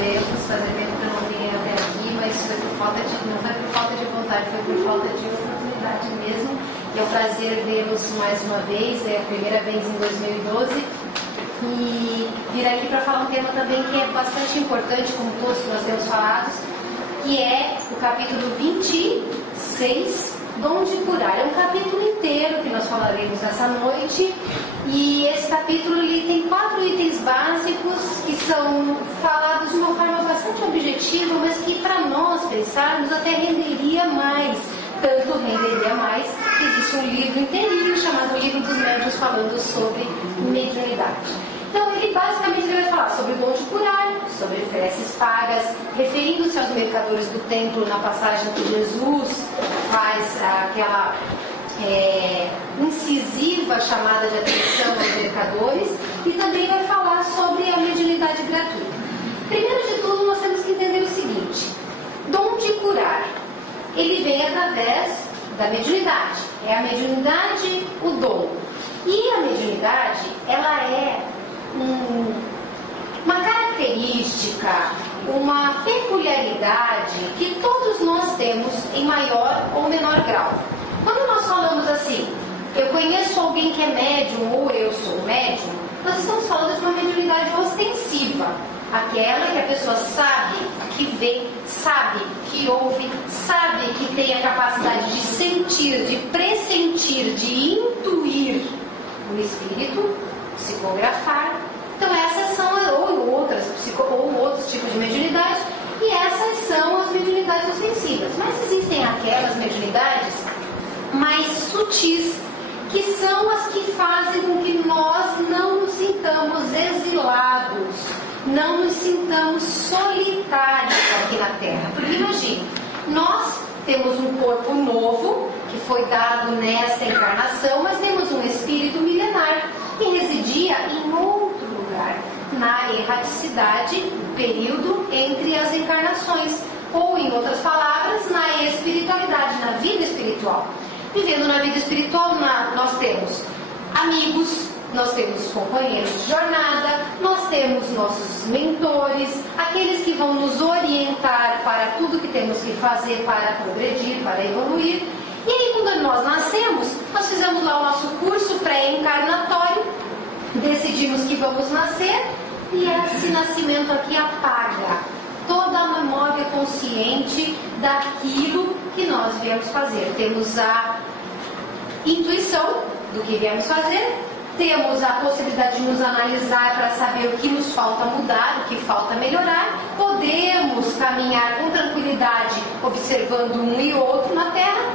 tempos, fazia tempo que eu não vinha até aqui, mas foi por falta de, não foi por falta de vontade, foi por falta de oportunidade mesmo. E é um prazer vê-los mais uma vez, é a primeira vez em 2012. E vir aqui para falar um tema também que é bastante importante, como todos nós temos falado, que é o capítulo 26, Dom de Curar. É um capítulo inteiro que nós falaremos nessa noite, e esse capítulo ele tem 4 itens básicos que são falados de uma forma bastante objetiva, mas que para nós pensarmos até renderia mais. Tanto renderia mais que existe um livro inteirinho chamado Livro dos Médiuns falando sobre mediunidade. Então ele basicamente vai falar sobre o dom de curar, sobre preces pagas, referindo-se aos mercadores do templo na passagem que Jesus faz aquela incisiva chamada de atenção aos mercadores, e também vai falar sobre a mediunidade gratuita. Primeiro de tudo, nós temos que entender o seguinte: dom de curar, ele vem através da mediunidade. É a mediunidade o dom. E a mediunidade, ela é uma característica, uma peculiaridade que todos nós temos em maior ou menor grau. Quando nós falamos assim, eu conheço alguém que é médium ou eu sou médium, nós estamos falando de uma mediunidade ostensiva. Aquela que a pessoa sabe que vê, sabe que ouve, sabe que tem a capacidade de sentir, de pressentir, de intuir o espírito, psicografar. Então essas são outros tipos de mediunidade, e essas são as mediunidades ostensivas. Mas existem aquelas mediunidades mais sutis, que são as que fazem com que nós não nos sintamos exilados, não nos sintamos solitários aqui na Terra. Porque imagine, nós temos um corpo novo que foi dado nesta encarnação, mas temos um espírito milenar que residia em outro lugar, na erraticidade, período entre as encarnações, ou em outras palavras, na espiritualidade, na vida espiritual. Vivendo na vida espiritual, nós temos amigos, nós temos companheiros de jornada, nós temos nossos mentores, aqueles que vão nos orientar para tudo que temos que fazer para progredir, para evoluir. E aí, quando nós nascemos, nós fizemos lá o nosso curso pré-encarnatório, decidimos que vamos nascer, e esse nascimento aqui apaga toda a memória consciente daquilo que nós viemos fazer. Temos a intuição do que viemos fazer, temos a possibilidade de nos analisar para saber o que nos falta mudar, o que falta melhorar, podemos caminhar com tranquilidade observando um e outro na Terra,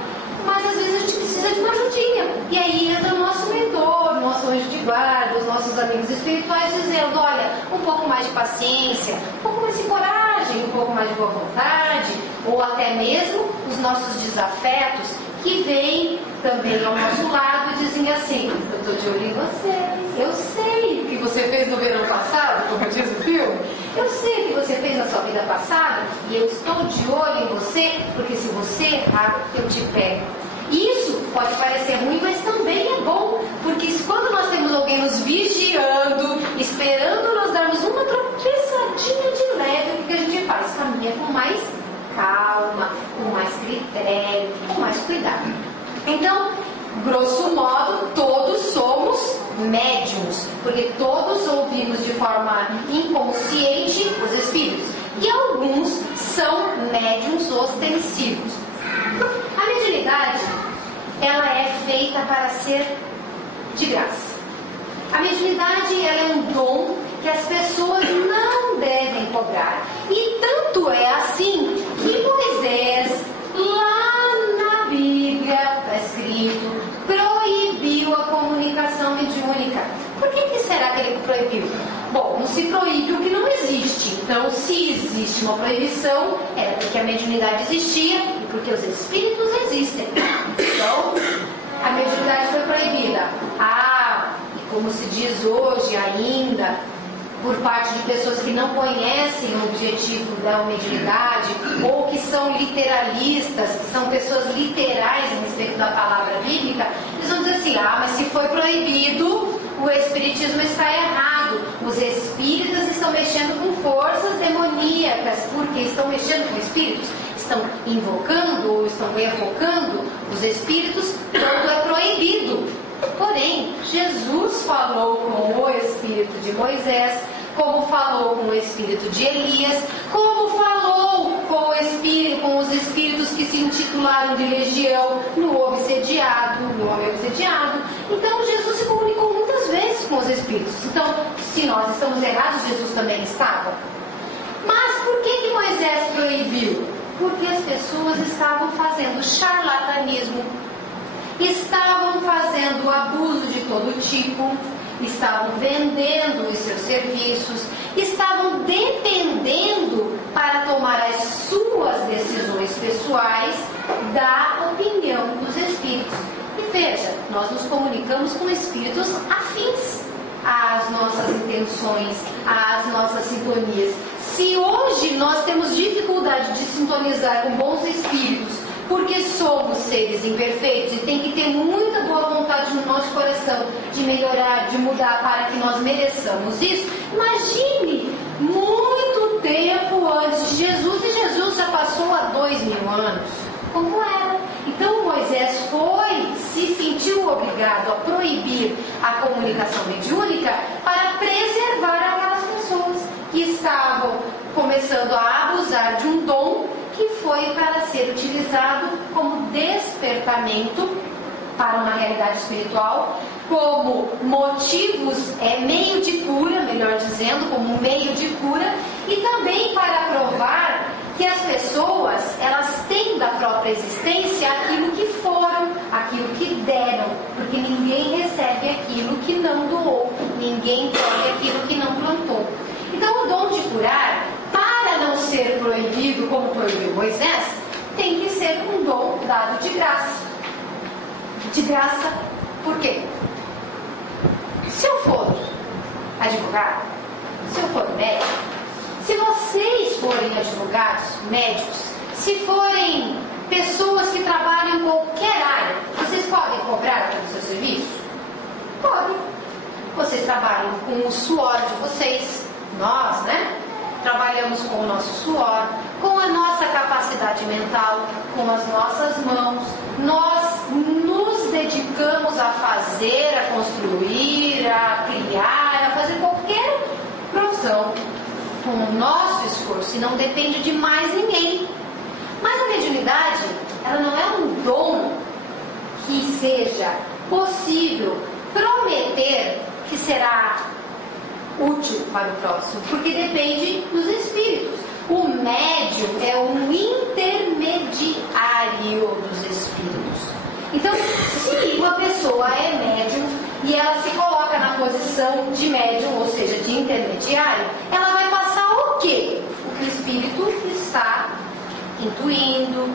mas às vezes a gente precisa de uma ajudinha, e aí entra o nosso mentor, o nosso anjo de guarda, os nossos amigos espirituais dizendo: olha, um pouco mais de paciência, um pouco mais de coragem, um pouco mais de boa vontade, ou até mesmo os nossos desafetos que vêm também ao nosso lado e dizem assim: eu estou de olho em você, eu sei o que você fez no verão passado, como diz o filme, eu sei o que você fez na sua vida passada, e eu estou de olho em você, porque se você errar, eu te pego. Isso pode parecer ruim, mas também é bom, porque quando nós temos alguém nos vigiando, esperando nós darmos uma tropeçadinha de leve, o que a gente faz? Caminha com mais calma, com mais critério, com mais cuidado. Então, grosso modo, todos somos médiums, porque todos ouvimos de forma inconsciente os espíritos, e alguns são médiums ostensivos. A mediunidade, ela é feita para ser de graça. A mediunidade, ela é um dom que as pessoas não devem cobrar. E tanto é assim que Moisés, lá na Bíblia, está escrito, proibiu a comunicação mediúnica. Por que será que ele proibiu? Bom, não se proíbe o que não existe. Então, se existe uma proibição, é porque a mediunidade existia e porque os espíritos existem. Então, a mediunidade foi proibida. Como se diz hoje ainda, por parte de pessoas que não conhecem o objetivo da mediunidade, ou que são literalistas, que são pessoas literais a respeito da palavra bíblica, eles vão dizer assim: mas se foi proibido, o espiritismo está errado, os espíritas estão mexendo com forças demoníacas. horas, porque estão mexendo com espíritos, estão invocando ou estão evocando os espíritos, tudo é proibido. Porém, Jesus falou com o espírito de Moisés, como falou com o espírito de Elias, como falou com os espíritos que se intitularam de legião no homem obsediado. Então Jesus se comunicou muitas vezes com os espíritos. Então, se nós estamos errados, Jesus também estava. Mas por que Moisés proibiu? Porque as pessoas estavam fazendo charlatanismo, estavam fazendo abuso de todo tipo, estavam vendendo os seus serviços, estavam dependendo para tomar as suas decisões pessoais da opinião dos espíritos. E veja, nós nos comunicamos com espíritos afins às nossas intenções, às nossas sintonias. Se hoje nós temos dificuldade de sintonizar com bons espíritos, porque somos seres imperfeitos e tem que ter muita boa vontade no nosso coração de melhorar, de mudar para que nós mereçamos isso, imagine muito tempo antes de Jesus, e Jesus já passou há 2000 anos, como era. Então Moisés se sentiu obrigado a proibir a comunicação mediúnica para preservar aquelas pessoas que estavam começando a abusar de um dom que foi para ser utilizado como despertamento para uma realidade espiritual, como motivos, meio de cura, melhor dizendo, como meio de cura, e também para provar que as pessoas, elas têm da própria existência aquilo que foram, aquilo que deram, porque ninguém recebe aquilo que não doou, ninguém colhe aquilo que não plantou. Então o dom de curar, para não ser proibido como proibiu Moisés, tem que ser um dom dado de graça. De graça, por quê? Se eu for advogado, se eu for médico, se vocês forem advogados, médicos, se forem pessoas que trabalham em qualquer área, vocês podem cobrar pelo seu serviço? Podem. Vocês trabalham com o suor de vocês, nós, né? Trabalhamos com o nosso suor, com a nossa capacidade mental, com as nossas mãos. Nós nos dedicamos a fazer, a construir, a criar, a fazer qualquer profissão com o nosso esforço, e não depende de mais ninguém. Mas a mediunidade, ela não é um dom que seja possível prometer que será útil para o próximo, porque depende dos espíritos. O médium é um intermediário dos espíritos. Então, se uma pessoa é médium e ela se coloca na posição de médium, ou seja, de intermediário, ela vai passar o quê? O que o espírito está intuindo,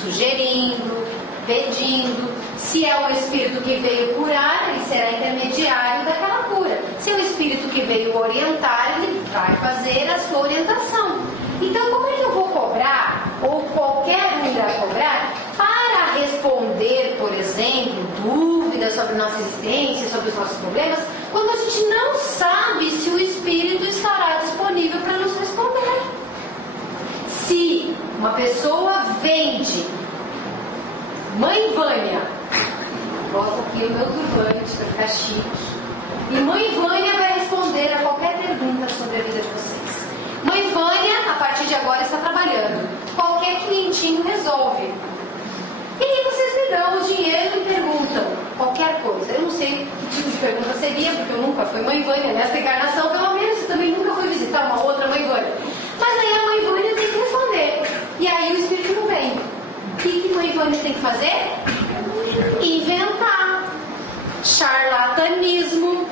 sugerindo, pedindo. Se é um espírito que veio curar, ele será intermediário daquela cura. Se é um espírito que veio orientar, ele vai fazer a sua orientação. Então, como é que eu vou cobrar, ou qualquer um irá cobrar, para responder, por exemplo, dúvidas sobre nossa existência, sobre os nossos problemas, quando a gente não sabe se o espírito estará disponível para nos responder? Se uma pessoa vende Mãe Vânia, coloco aqui o meu turbante para ficar chique, e Mãe Vânia vai responder a qualquer pergunta sobre a vida de vocês. Mãe Vânia, a partir de agora, está trabalhando. Qualquer clientinho resolve. E aí vocês me dão o dinheiro e perguntam qualquer coisa. Eu não sei que tipo de pergunta seria, porque eu nunca fui Mãe Vânia nessa encarnação, pelo menos eu também nunca fui visitar uma outra Mãe Vânia. Mas aí a Mãe Vânia tem que responder. E aí o espírito não vem. O que Mãe Vânia tem que fazer? Inventar. Charlatanismo.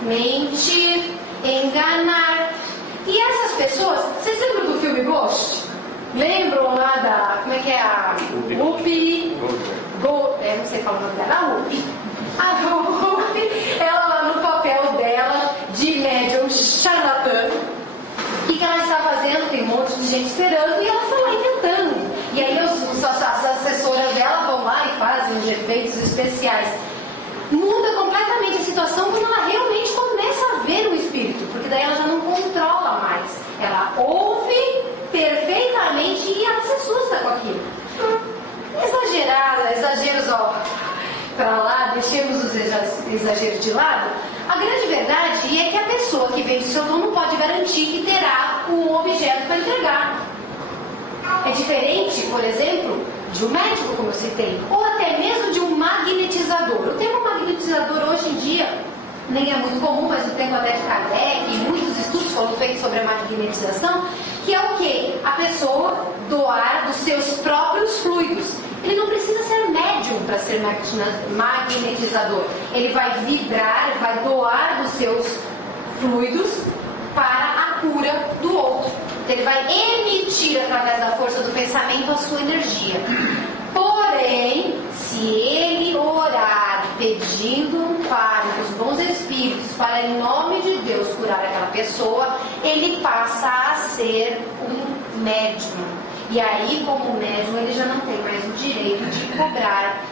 Mentir. Enganar. E essas pessoas, vocês lembram do filme Ghost? Lembram lá da, como é que é a Whoopi? Não sei falar o nome dela, a Whoopi. A Whoopi, ela lá no papel dela de médium charlatã. O que ela está fazendo? Tem um monte de gente esperando e ela está lá inventando. E aí as assessoras dela vão lá e fazem os efeitos especiais. Muda completamente a situação quando ela realmente começa a ver o espírito, porque daí ela já não controla mais. Ela ouve exagero de lado, a grande verdade é que a pessoa que vende seu dom não pode garantir que terá um objeto para entregar. É diferente, por exemplo, de um médico, como eu citei, ou até mesmo de um magnetizador. O termo magnetizador hoje em dia nem é muito comum, mas o tempo até de Kardec e muitos estudos foram feitos sobre a magnetização, que é o quê? A pessoa doar dos seus próprios fluidos. Ele não precisa ser médium para ser magnetizador. Ele vai vibrar, vai doar dos seus fluidos para a cura do outro. Então, ele vai emitir através da força do pensamento a sua energia. Porém, se ele orar pedindo um amparo dos bons espíritos para, em nome de Deus, curar aquela pessoa, ele passa a ser um médium. E aí, como médium, ele já não tem mais o direito de cobrar,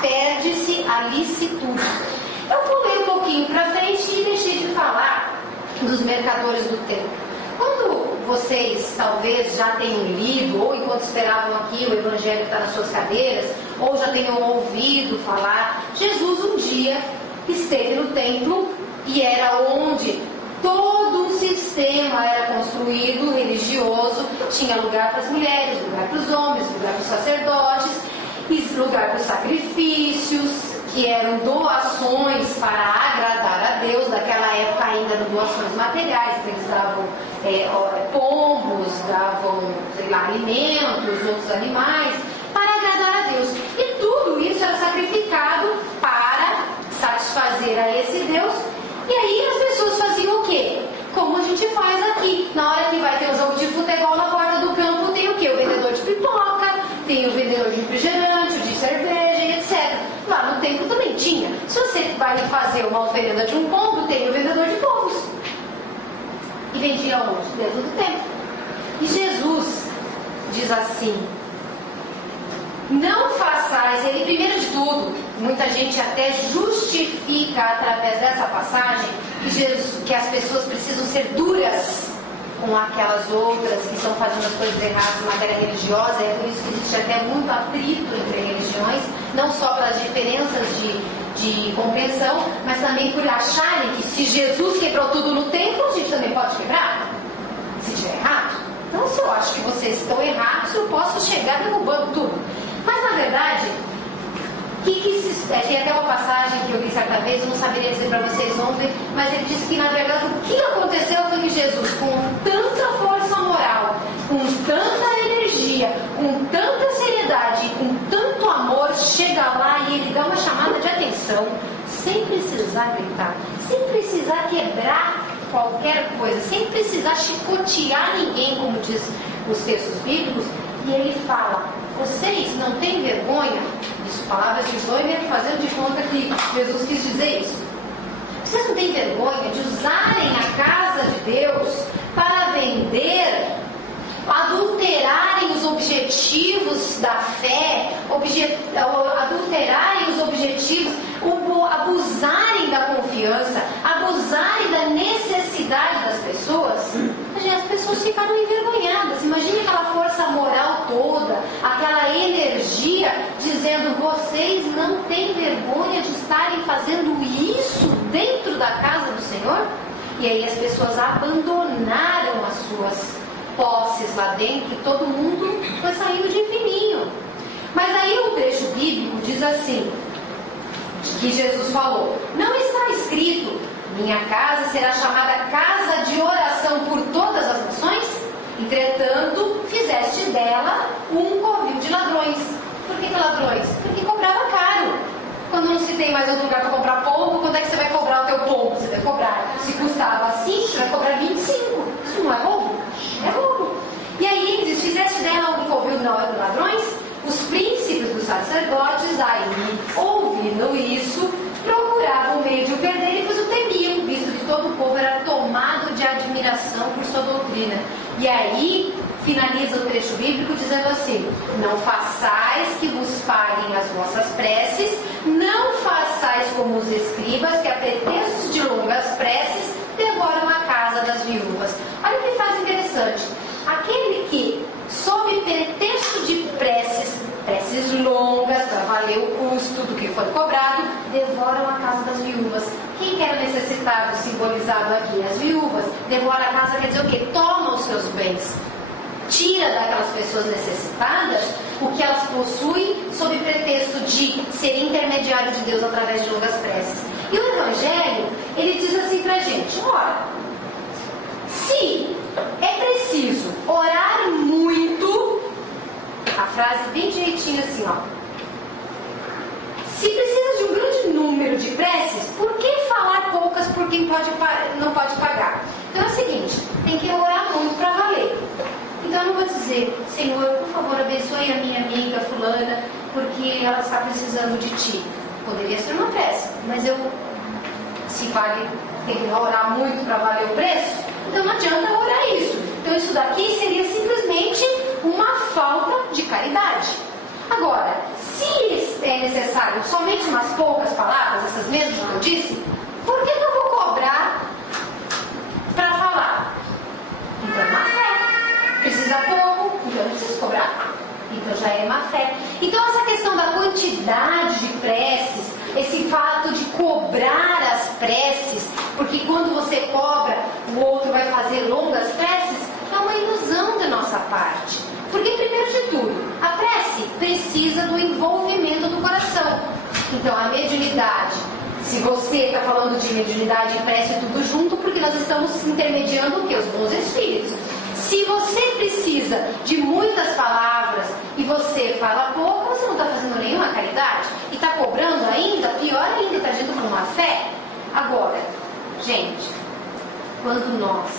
perde-se a licitude. Eu pulei um pouquinho para frente e deixei de falar dos mercadores do tempo. Quando vocês talvez já tenham lido, ou enquanto esperavam aqui o Evangelho está nas suas cadeiras, ou já tenham ouvido falar, Jesus um dia esteve no templo e era onde todo um sistema era construído, religioso, tinha lugar para as mulheres, lugar para os homens, lugar para os sacerdotes, lugar para os sacrifícios, que eram doações para agradar a Deus, daquela época ainda eram doações materiais, eles davam pombos, davam, sei lá, alimentos, outros animais, para agradar a Deus. E tudo isso era sacrificado para satisfazer a esse Deus. E aí as pessoas faziam o quê? Como a gente faz aqui. Na hora que vai ter um jogo de futebol, na porta do campo tem o quê? O vendedor de pipoca, tem o vendedor de refrigerante, de cerveja, etc. Lá no templo também tinha. Se você vai fazer uma oferenda de um pombo, tem o vendedor de pombos. E vendia onde? Dentro do templo. E Jesus diz assim: não façais, ele primeiro de tudo, muita gente até justifica através dessa passagem que as pessoas precisam ser duras com aquelas outras que estão fazendo as coisas erradas em matéria religiosa. É por isso que existe até muito atrito entre religiões, não só pelas diferenças de compreensão, mas também por acharem que se Jesus quebrou tudo no templo, a gente também pode quebrar, se estiver errado. Então, se eu acho que vocês estão errados, eu posso chegar derrubando tudo. Mas, na verdade, tem até uma passagem que eu li certa vez, eu não saberia dizer para vocês ontem, mas ele disse que, na verdade, o que aconteceu foi que Jesus, com tanta força moral, com tanta energia, com tanta seriedade, com tanto amor, chega lá e ele dá uma chamada de atenção, sem precisar gritar, sem precisar quebrar qualquer coisa, sem precisar chicotear ninguém, como diz os textos bíblicos, e ele fala: vocês não têm vergonha? Isso, palavras de Zomer, fazendo de conta que Jesus quis dizer isso. Vocês não têm vergonha de usarem a casa de Deus para vender, adulterarem os objetivos da fé, adulterarem os objetivos, abusarem da confiança, abusarem da necessidade das pessoas? As pessoas ficaram envergonhadas. Imagine aquela força moral toda, aquela energia, dizendo: vocês não têm vergonha de estarem fazendo isso dentro da casa do Senhor? E aí as pessoas abandonaram as suas posses lá dentro e todo mundo foi saindo de fininho. Mas aí o trecho bíblico diz assim, que Jesus falou: não está escrito, minha casa será chamada casa de oração por todas as nações? Entretanto, fizeste dela um covil de ladrões. Por que ladrões? Porque cobrava caro. Quando não se tem mais outro lugar para comprar pombo, quando é que você vai cobrar o teu pombo? Você vai cobrar. Se custava 5, você vai cobrar 25. Isso não é roubo? É roubo. E aí ele diz: fizeste dela um covil de ladrões? Os príncipes dos sacerdotes, aí, ouvindo isso, procuravam o meio de o perder, pois o temiam, visto que todo o povo era tomado de admiração por sua doutrina. E aí finaliza o trecho bíblico dizendo assim: não façais que vos paguem as vossas preces, não façais como os escribas, que a pretexto de longas preces devoram a casa das viúvas. Olha que frase interessante: aquele que, sob pretexto de preces longas, para valer o custo do que foi cobrado, devoram a casa das viúvas. necessitado simbolizado aqui, as viúvas. Devora a casa quer dizer o quê? Toma os seus bens. Tira daquelas pessoas necessitadas o que elas possuem sob pretexto de ser intermediário de Deus através de longas preces. E o Evangelho, ele diz assim pra gente: ora, se é preciso orar muito, a frase bem direitinho assim, ó. Se precisa de um grande número de preces, por que falar poucas por quem não pode pagar? Então é o seguinte, tem que orar muito para valer. Então eu não vou dizer: Senhor, por favor, abençoe a minha amiga fulana, porque ela está precisando de Ti. Poderia ser uma prece, mas se vale, tem que orar muito para valer o preço, então não adianta orar isso. Então isso daqui seria simplesmente uma falta de caridade. Agora, se é necessário somente umas poucas palavras, essas mesmas que eu disse, por que eu vou cobrar para falar? Então é má fé. Precisa pouco, então eu não preciso cobrar. Então já é má fé. Então essa questão da quantidade de preces, esse fato de cobrar as preces, porque quando você cobra, o outro vai fazer longas preces, é uma ilusão da nossa parte. Porque, primeiro de tudo, a prece precisa do envolvimento do coração. Então, a mediunidade, se você está falando de mediunidade e prece tudo junto, porque nós estamos intermediando o quê? Os bons espíritos. Se você precisa de muitas palavras e você fala pouco, você não está fazendo nenhuma caridade e está cobrando ainda, pior ainda, está agindo com má fé. Agora, gente, quando nós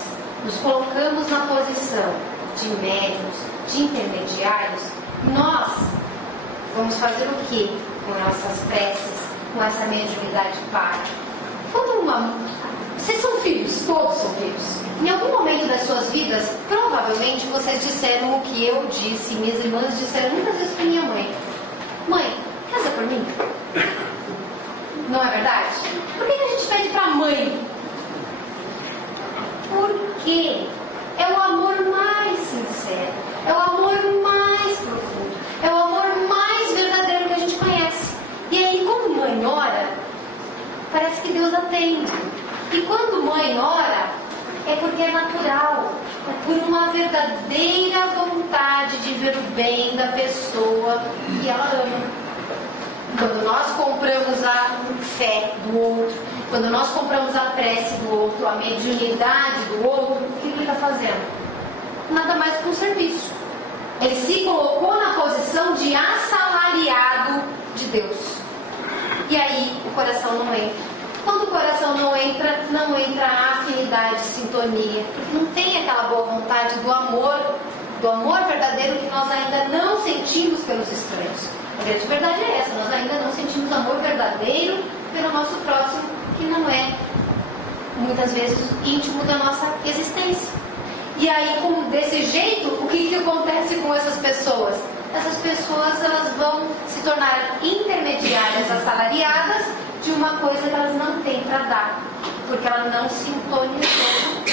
nos colocamos na posição de médiuns, de intermediários, nós vamos fazer o que com nossas preces, com essa mediunidade paga? Vocês são filhos, todos são filhos. Em algum momento das suas vidas, provavelmente vocês disseram o que eu disse, minhas irmãs disseram muitas vezes para minha mãe: mãe, casa por mim? Não é verdade? Por que a gente pede para a mãe? Porque é o amor mais sincero, é o amor mais profundo, é o amor mais verdadeiro que a gente conhece. E aí, quando mãe ora, parece que Deus atende. E quando mãe ora, é porque é natural, é por uma verdadeira vontade de ver o bem da pessoa que ela ama. Quando nós compramos a fé do outro, quando nós compramos a prece do outro, a mediunidade do outro, o que ele está fazendo? Nada mais que um serviço. Ele se colocou na posição de assalariado de Deus. E aí o coração não entra. Quando o coração não entra a afinidade, sintonia, porque não tem aquela boa vontade do amor verdadeiro que nós ainda não sentimos pelos estranhos. A grande verdade é essa: nós ainda não sentimos amor verdadeiro pelo nosso próximo, que não é, muitas vezes, íntimo da nossa existência. E aí, desse jeito, o que acontece com essas pessoas? Essas pessoas, elas vão se tornar intermediárias, assalariadas de uma coisa que elas não têm para dar, porque ela não sintonizou.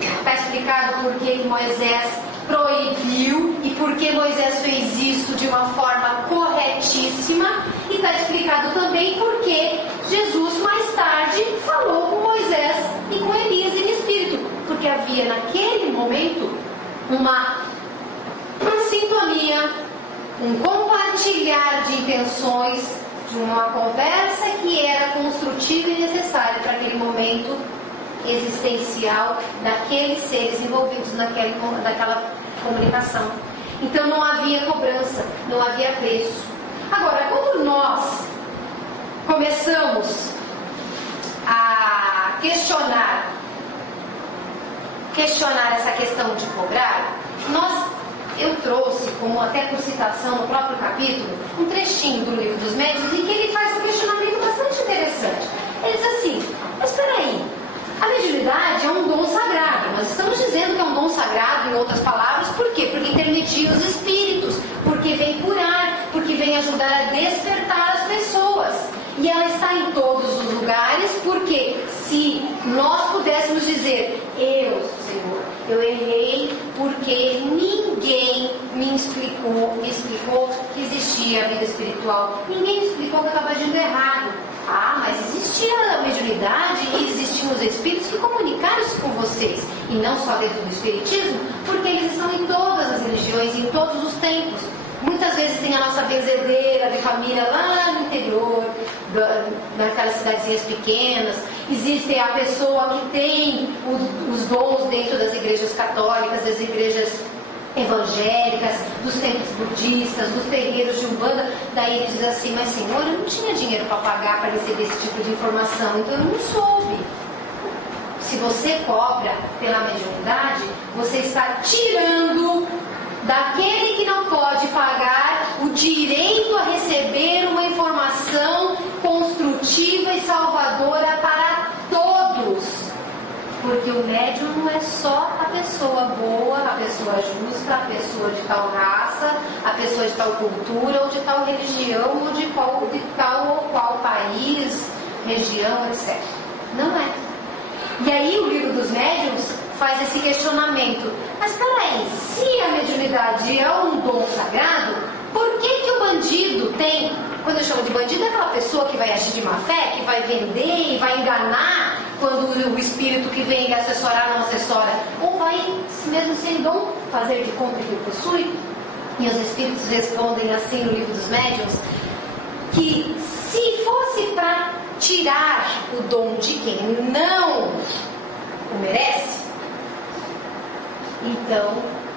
Está explicado por que Moisés proibiu e por que Moisés fez isso de uma forma corretíssima, e está explicado também por que Jesus mais tarde falou com Moisés e com Elias em espírito, porque havia naquele momento uma sintonia, um compartilhar de intenções, de uma conversa que era construtiva e necessária para aquele momento existencial daqueles seres envolvidos naquela comunicação. Então não havia cobrança, não havia preço. Agora, quando nós começamos a questionar essa questão de cobrar, eu trouxe, como até por citação no próprio capítulo, um trechinho do Livro dos Médiuns, em que ele faz um questionamento bastante interessante. Ele diz assim: mas espera aí, a mediunidade é um dom sagrado. Nós estamos dizendo que é um dom sagrado, em outras palavras, por quê? Porque intermedia os espíritos, porque vem curar, porque vem ajudar a despertar as pessoas. E ela está em todos os lugares, porque se nós pudéssemos dizer: Senhor, eu errei porque ninguém me explicou que existia a vida espiritual. Ninguém me explicou que eu estava agindo errado. Ah, mas existia a mediunidade e existiam dos espíritos que comunicaram isso com vocês, e não só dentro do espiritismo, porque eles estão em todas as religiões, em todos os tempos. Muitas vezes tem a nossa benzedeira de família lá no interior, naquelas cidadezinhas pequenas. Existe a pessoa que tem os dons dentro das igrejas católicas, das igrejas evangélicas, dos templos budistas, dos terreiros de Umbanda. Daí ele diz assim: mas senhor, eu não tinha dinheiro para pagar para receber esse tipo de informação, então eu não soube. Se você cobra pela mediunidade, você está tirando daquele que não pode pagar o direito a receber uma informação construtiva e salvadora para todos. Porque o médium não é só a pessoa boa, a pessoa justa, a pessoa de tal raça, a pessoa de tal cultura, ou de tal religião, ou de tal ou qual país, região, etc. Não é. E aí o livro dos médiuns faz esse questionamento. Mas peraí, se a mediunidade é um dom sagrado, por que o bandido tem... Quando eu chamo de bandido, é aquela pessoa que vai agir de má fé, que vai vender e vai enganar quando o espírito que vem assessorar não assessora. Ou vai, mesmo sem dom, fazer de conta que o possui. E os espíritos respondem assim no livro dos médiuns, que se fosse para tirar o dom de quem não o merece, então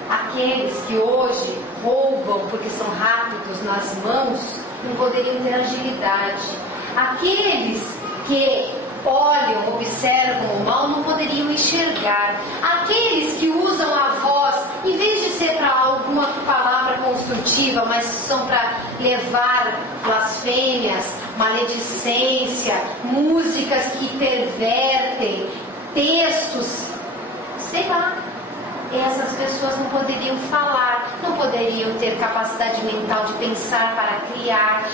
aqueles que hoje roubam porque são rápidos nas mãos não poderiam ter agilidade. Aqueles que olham, observam o mal não poderiam enxergar. Aqueles que usam a voz, em vez de ser para alguma palavra construtiva, mas são para levar blasfêmias, maledicência, músicas que pervertem, textos, sei lá. Essas pessoas não poderiam falar, não poderiam ter capacidade mental de pensar para criar.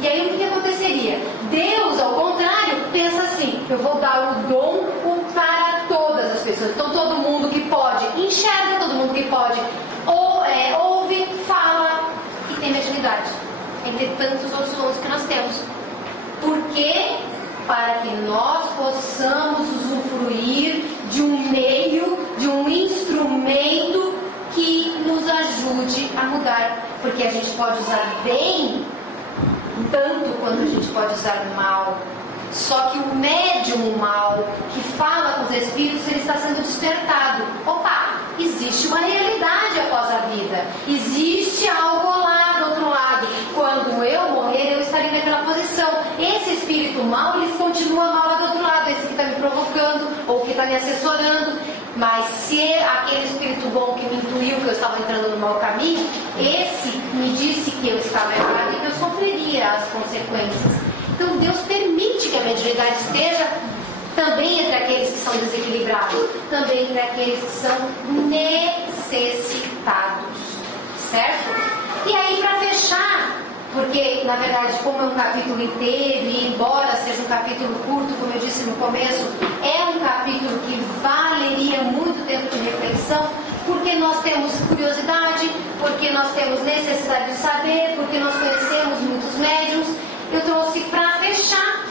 E aí o que aconteceria? Deus, ao contrário, pensa assim: eu vou dar o dom para todas as pessoas. Então todo mundo que pode enxerga, todo mundo que pode ouve, fala e tem mediunidade, entre tantos outros dons que nós temos. Por quê? Para que nós possamos usufruir de um meio, de um instrumento que nos ajude a mudar. Porque a gente pode usar bem tanto quanto a gente pode usar mal. Só que o médium mal que fala com os espíritos, ele está sendo despertado. Opa, existe uma realidade após a vida. Existe algo lá do outro lado. Quando eu morrer, eu estarei naquela posição. Esse espírito mal, ele continua mal lá do outro lado. Esse que está me provocando ou que está me assessorando. Mas se aquele espírito bom que me intuiu que eu estava entrando no mau caminho, esse me disse que eu estava errado e que eu sofreria as consequências. Então Deus permite que a mediunidade esteja também entre aqueles que são desequilibrados, também entre aqueles que são necessitados, certo? E aí, para fechar, porque na verdade, como é um capítulo inteiro, e embora seja um capítulo curto, como eu disse no começo, é um capítulo que valeria muito tempo de reflexão, porque nós temos curiosidade, porque nós temos necessidade de saber, porque nós conhecemos muitos médiuns. Eu trouxe para fechar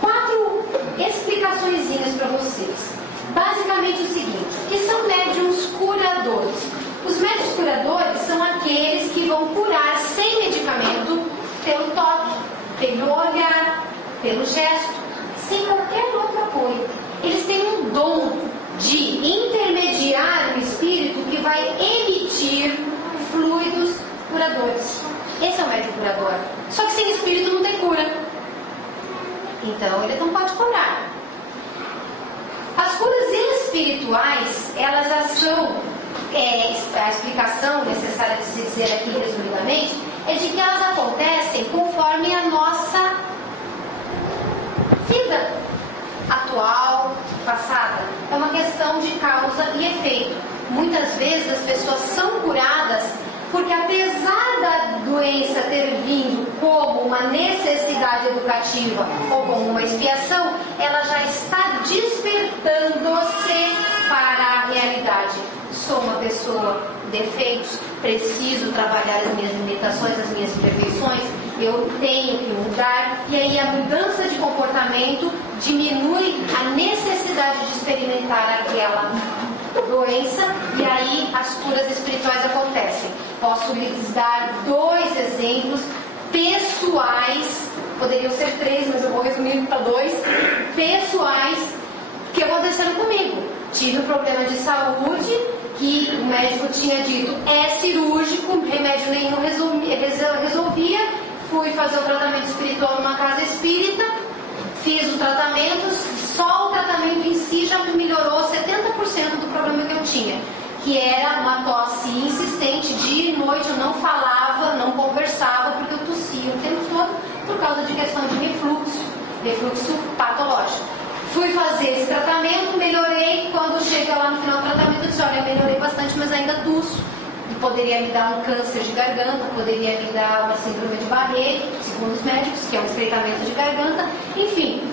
4 explicaçõezinhas para vocês. Basicamente o seguinte: que são médiuns curadores. Os médiuns curadores são aqueles que vão curar sem medicamento, pelo toque, pelo olhar, pelo gesto, sem qualquer outro apoio. Eles têm um dom de intermediar o espírito que vai emitir fluidos curadores. Esse é o médium curador. Só que sem espírito não tem cura. Então ele não pode curar. As curas espirituais, elas já são, a explicação necessária de se dizer aqui resumidamente, é de que elas acontecem conforme a nossa vida atual, passada. É uma questão de causa e efeito. Muitas vezes as pessoas são curadas porque, apesar da doença ter vindo como uma necessidade educativa ou como uma expiação, ela já está despertando-se para a realidade. Sou uma pessoa com defeitos, preciso trabalhar as minhas limitações, as minhas imperfeições. eu tenho que mudar, e aí a mudança de comportamento diminui a necessidade de experimentar aquela doença, e aí as curas espirituais acontecem. Posso lhes dar 2 exemplos pessoais, poderiam ser 3, mas eu vou resumir para 2, pessoais, que aconteceram comigo. Tive um problema de saúde, que o médico tinha dito é cirúrgico, remédio nenhum resolvia. Fui fazer o tratamento espiritual numa casa espírita, fiz o tratamento, só o tratamento em si já melhorou 70% do problema que eu tinha, que era uma tosse insistente, dia e noite. Eu não falava, não conversava, porque eu tossia o tempo todo por causa de questão de refluxo patológico. Fui fazer esse tratamento, melhorei. Quando chega lá no final do tratamento, eu disse: olha, eu melhorei bastante, mas ainda tuço. E poderia me dar um câncer de garganta, poderia me dar uma síndrome de Barré, segundo os médicos, que é um estreitamento de garganta. Enfim,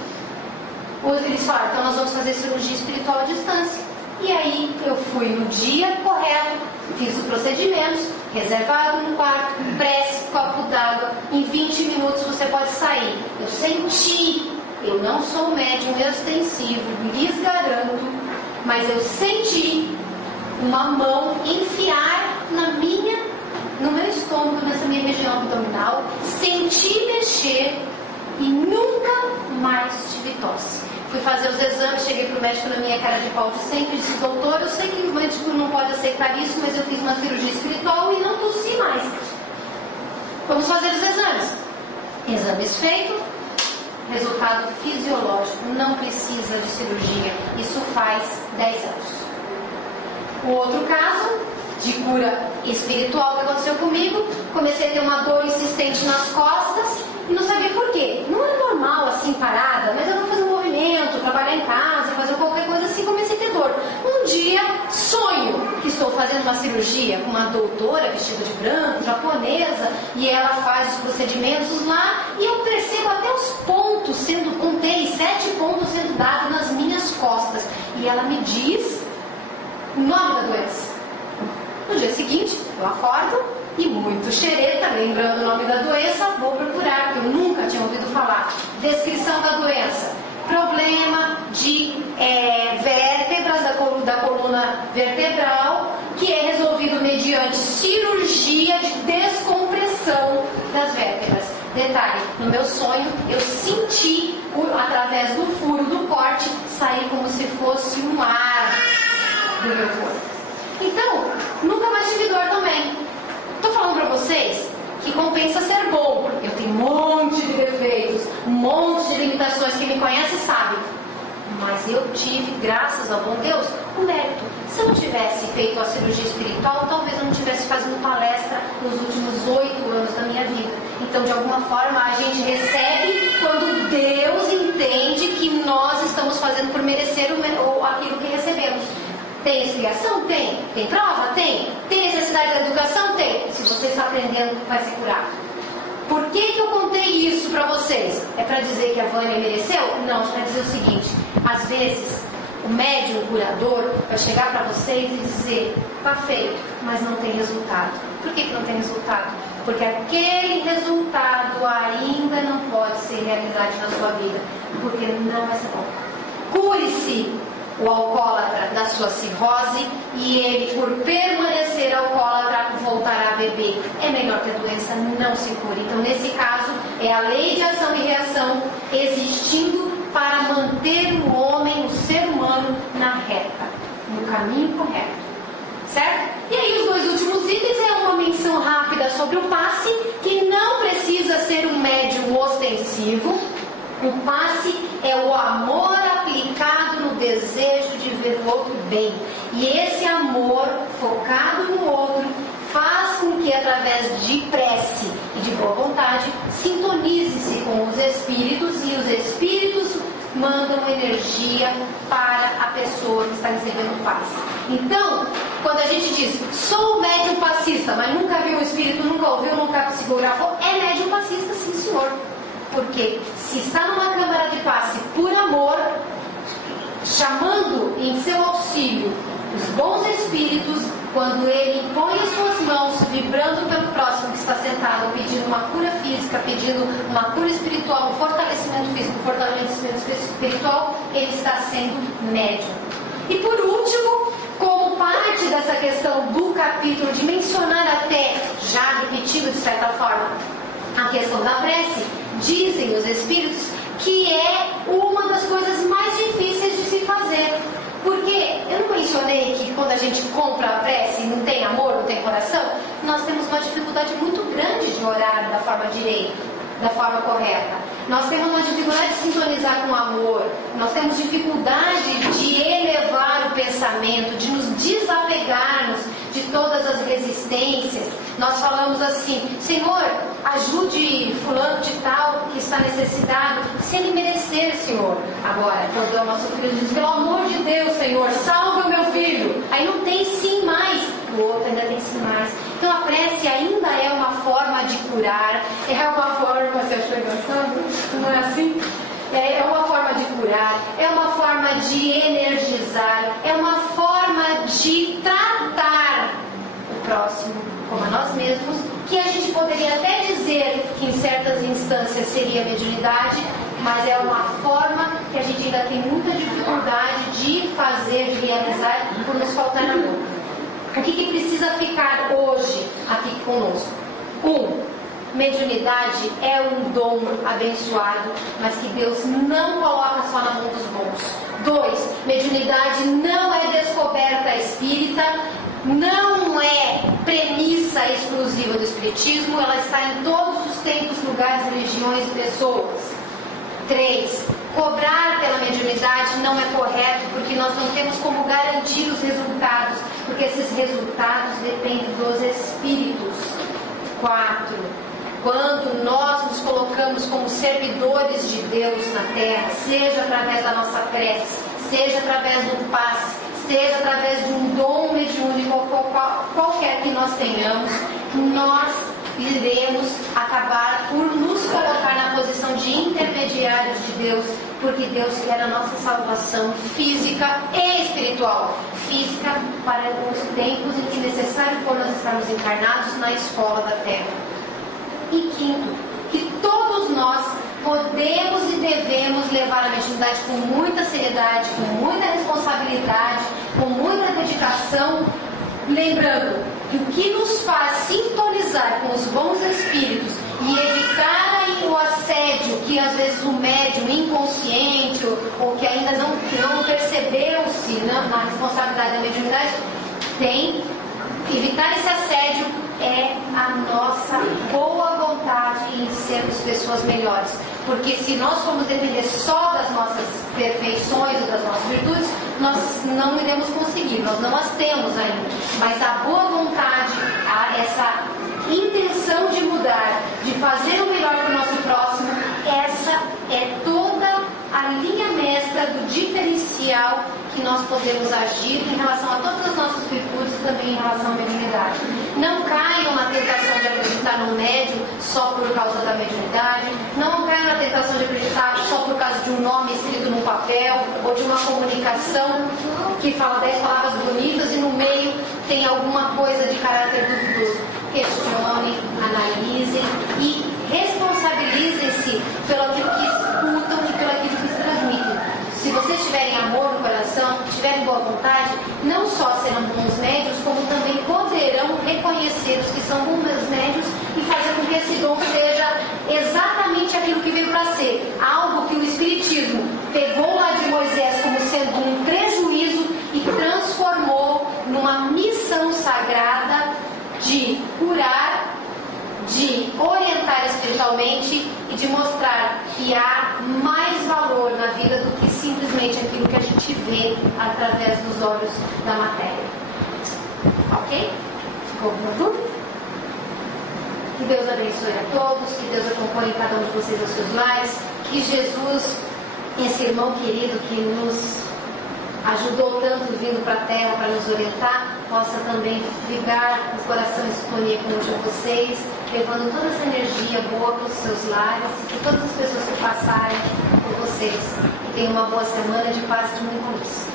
eles falaram: então nós vamos fazer cirurgia espiritual à distância. E aí eu fui no dia correto, fiz os procedimentos, reservado no quarto, prece, copo d'água, em 20 minutos você pode sair. Eu senti, eu não sou médium ostensivo, lhes garanto, mas eu senti uma mão enfiar no meu estômago, nessa minha região abdominal, senti mexer e nunca mais tive tosse. Fui fazer os exames, cheguei pro médico na minha cara de pau de sempre, disse: doutor, eu sei que o médico não pode aceitar isso, mas eu fiz uma cirurgia espiritual e não tossi mais. Vamos fazer os exames. Exames feitos, resultado fisiológico, não precisa de cirurgia. Isso faz 10 anos. O outro caso de cura espiritual que aconteceu comigo, comecei a ter uma dor insistente nas costas e não sabia por quê. Não é normal assim parada, mas eu vou fazer um movimento, trabalhar em casa, fazer qualquer coisa assim, comecei a ter dor. Um dia, sonho que estou fazendo uma cirurgia com uma doutora vestida de branco, japonesa, e ela faz os procedimentos lá, e eu percebo até os pontos contei 7 pontos sendo dados nas minhas costas, e ela me diz o nome da doença. No dia seguinte, eu acordo e muito xereta, lembrando o nome da doença, vou procurar, porque eu nunca tinha ouvido falar. Descrição da doença: problema de vértebras da coluna vertebral, que é resolvido mediante cirurgia de descompressão das vértebras. Detalhe, no meu sonho eu senti, através do furo do corte, sair como se fosse um ar do meu corpo. Então, nunca mais tive dor também. Estou falando para vocês que compensa ser bom. Eu tenho um monte de defeitos, um monte de limitações. Quem me conhece sabe. Mas eu tive, graças ao bom Deus, o mérito. Se eu não tivesse feito a cirurgia espiritual, talvez eu não estivesse fazendo palestra nos últimos 8 anos da minha vida. Então, de alguma forma, a gente recebe quando Deus entende que nós estamos fazendo por merecer aquilo que recebemos. Tem expiação? Tem. Tem prova? Tem. Tem necessidade da educação? Tem. Se você está aprendendo, vai se curar. Por que eu contei isso para vocês? É para dizer que a Vânia mereceu? Não, é para dizer o seguinte: às vezes o médium, o curador, vai chegar para vocês e dizer: tá feito, mas não tem resultado. Por que não tem resultado? Porque aquele resultado ainda não pode ser realidade na sua vida, porque não vai ser bom. Cure-se o alcoólatra da sua cirrose, e ele, por permanecer alcoólatra, voltará a beber. É melhor que a doença não se cure. Então, nesse caso, é a lei de ação e reação existindo para manter o homem, o ser humano, na reta, no caminho correto. Certo? E aí, os 2 últimos itens é uma menção rápida sobre o passe, que não precisa ser um médium ostensivo. O passe é o amor aplicado no desejo de ver o outro bem. E esse amor focado no outro faz com que, através de prece e de boa vontade, sintonize-se com os espíritos, e os espíritos mandam energia para a pessoa que está recebendo o passe. Então, quando a gente diz: sou médium passista, mas nunca viu o espírito, nunca ouviu, nunca psicografou, é médium passista, sim senhor. Porque se está numa câmara de passe por amor, chamando em seu auxílio os bons espíritos, quando ele põe as suas mãos, vibrando pelo próximo que está sendo sentado pedindo uma cura física, pedindo uma cura espiritual, um fortalecimento físico, um fortalecimento espiritual, ele está sendo médium. E por último, como parte dessa questão do capítulo, de mencionar até, já repetido de certa forma, a questão da prece, dizem os Espíritos que é uma das coisas mais difíceis de se fazer. Porque eu não mencionei que quando a gente compra a prece e não tem amor, não tem coração, nós temos uma dificuldade muito grande de orar da forma direita, da forma correta. Nós temos uma dificuldade de sintonizar com o amor, nós temos dificuldade de elevar o pensamento, de nos desapegarmos de todas as resistências. Nós falamos assim: Senhor, ajude fulano de tal que está necessitado, sem ele merecer, Senhor. Agora, quando é o nosso filho diz: pelo amor de Deus, Senhor, salve o meu filho. Aí não tem sim mais, o outro ainda tem sim mais. Então a prece ainda é uma forma de curar, é uma forma, você achou engraçado? Não é assim? É uma forma de curar, é uma forma de energizar, é uma forma de tratar o próximo como a nós mesmos, que a gente poderia até dizer que em certas instâncias seria mediunidade, mas é uma forma que a gente ainda tem muita dificuldade de fazer, de realizar, por nos faltar amor. O que precisa ficar hoje aqui conosco? 1. Mediunidade é um dom abençoado, mas que Deus não coloca só na mão dos bons. 2. Mediunidade não é descoberta espírita, não é premissa exclusiva do espiritismo, ela está em todos os tempos, lugares, religiões e pessoas. 3. Cobrar pela mediunidade não é correto, porque nós não temos como garantir os resultados, porque esses resultados dependem dos espíritos. 4. Quando nós nos colocamos como servidores de Deus na terra, seja através da nossa prece, seja através do passe, seja através de um dom mediúnico qualquer que nós tenhamos, nós iremos acabar por nos colocar na posição de intermediários de Deus, porque Deus quer a nossa salvação física e espiritual. Física para os tempos em que necessário for nós estarmos encarnados na escola da terra. E 5, que todos nós podemos e devemos levar a mediunidade com muita seriedade, com muita responsabilidade, com muita dedicação, lembrando que o que nos faz sintonizar com os bons espíritos e evitar o assédio que às vezes o médium inconsciente ou que ainda não percebeu-se na responsabilidade da mediunidade tem, evitar esse assédio é a nossa boa vontade em sermos pessoas melhores. Porque se nós formos depender só das nossas perfeições ou das nossas virtudes, nós não iremos conseguir, nós não as temos ainda. Mas a boa vontade, essa intenção de mudar, de fazer o melhor para o nosso próximo, essa é toda a linha mestra do diferencial que nós podemos agir em relação a todas as nossas virtudes e também em relação à mediunidade. Não caiam na tentação de acreditar no médium só por causa da mediunidade, não caiam na tentação de acreditar só por causa de um nome escrito num papel ou de uma comunicação que fala 10 palavras bonitas e no meio tem alguma coisa de caráter duvidoso. Questionem, analisem e responsabilizem-se pelo aquilo que escutam e pelo aquilo que se transmitem. Se vocês tiverem amor no coração, tiverem boa vontade, não só serão bons médios, como também poderão reconhecer os que são bons médios e fazer com que esse dom seja exatamente aquilo que veio para ser. Algo que o Espiritismo pegou lá de Moisés como sendo um prejuízo e transformou numa missão sagrada de curar, de orientar espiritualmente e de mostrar que há mais valor na vida do que simplesmente aquilo que a gente vê através dos olhos da matéria. Ok? Ficou alguma dúvida? Que Deus abençoe a todos, que Deus acompanhe cada um de vocês aos seus lares, que Jesus, esse irmão querido que nos ajudou tanto vindo para a Terra para nos orientar, possa também vibrar o coração em sintonia com o de vocês, levando toda essa energia boa para os seus lares e todas as pessoas que passarem por vocês. Que tenham uma boa semana de paz e de muita luz.